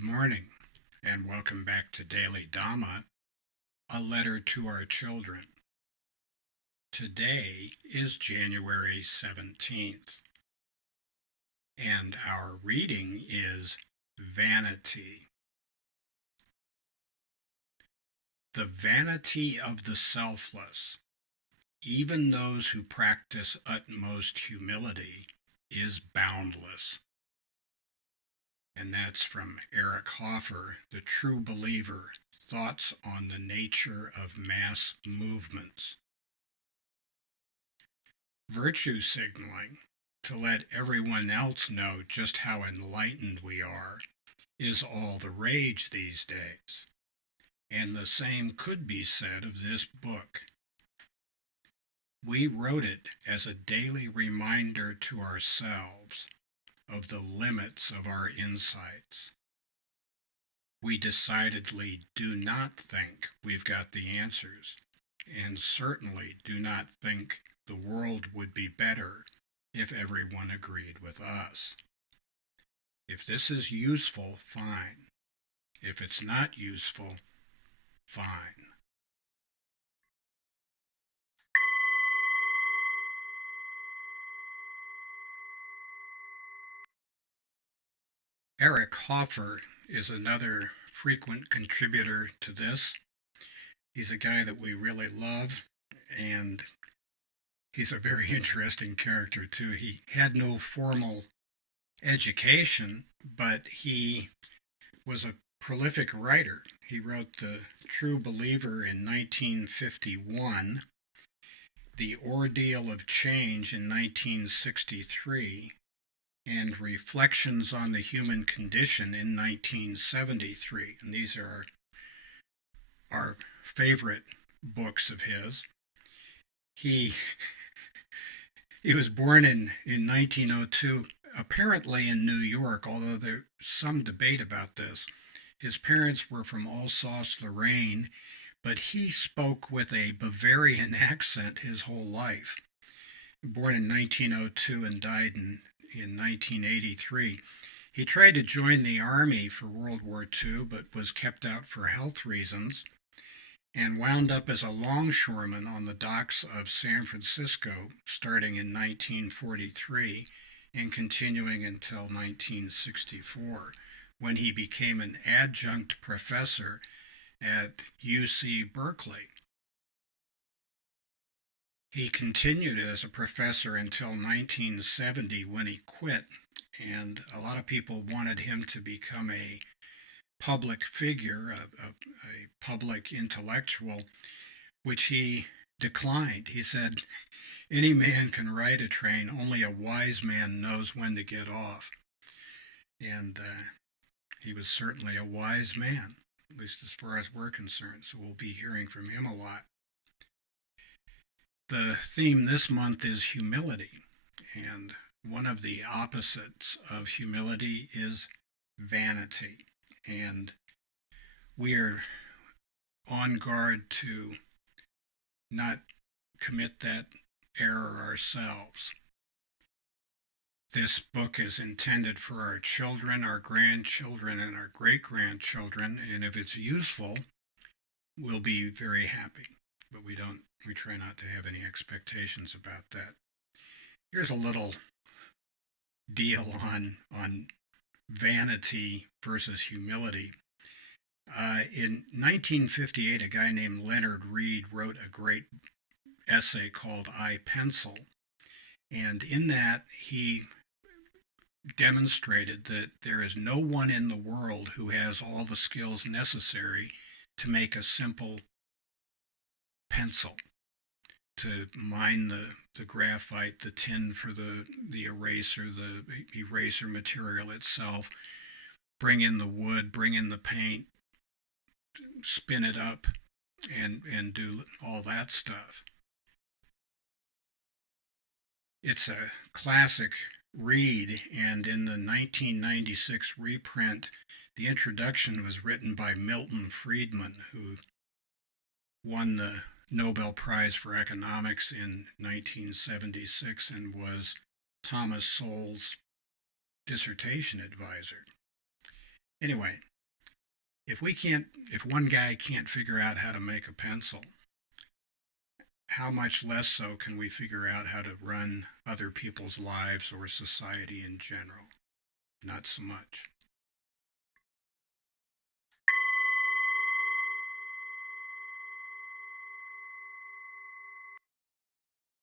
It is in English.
Good morning, and welcome back to Daily Dhamma, a letter to our children. Today is January 17th, and our reading is Vanity. The vanity of the selfless, even those who practice utmost humility, is boundless. And that's from Hoffer, The True Believer, Thoughts on the Nature of Mass Movements. Virtue signaling, to let everyone else know just how enlightened we are, is all the rage these days. And the same could be said of this book. We wrote it as a daily reminder to ourselves of the limits of our insights. We decidedly do not think we've got the answers, and certainly do not think the world would be better if everyone agreed with us. If this is useful, fine. If it's not useful, fine. Hoffer is another frequent contributor to this. He's a guy that we really love, and he's a very interesting character too. He had no formal education, but he was a prolific writer. He wrote The True Believer in 1951, The Ordeal of Change in 1963, and Reflections on the Human Condition in 1973. And these are our favorite books of his. He was born in 1902, apparently in New York, although there's some debate about this. His parents were from Alsace-Lorraine, but he spoke with a Bavarian accent his whole life. Born in 1902 and died in 1983. He tried to join the Army for World War II, but was kept out for health reasons, and wound up as a longshoreman on the docks of San Francisco starting in 1943 and continuing until 1964, when he became an adjunct professor at UC Berkeley. He continued as a professor until 1970 when he quit, and a lot of people wanted him to become a public figure, a public intellectual, which he declined. He said, "Any man can ride a train, only a wise man knows when to get off." And he was certainly a wise man, at least as far as we're concerned, so we'll be hearing from him a lot. The theme this month is humility, and one of the opposites of humility is vanity. And we are on guard to not commit that error ourselves. This book is intended for our children, our grandchildren, and our great-grandchildren, and if it's useful, we'll be very happy. But we try not to have any expectations about that. Here's a little deal on vanity versus humility. In 1958, a guy named Leonard Read wrote a great essay called I, Pencil, and in that he demonstrated that there is no one in the world who has all the skills necessary to make a simple pencil, to mine the graphite, the tin for the eraser material itself, bring in the wood, bring in the paint, spin it up, and do all that stuff. It's a classic read, and in the 1996 reprint, the introduction was written by Milton Friedman, who won the Nobel Prize for Economics in 1976 and was Thomas Sowell's dissertation advisor. Anyway, if one guy can't figure out how to make a pencil, how much less so can we figure out how to run other people's lives or society in general? Not so much.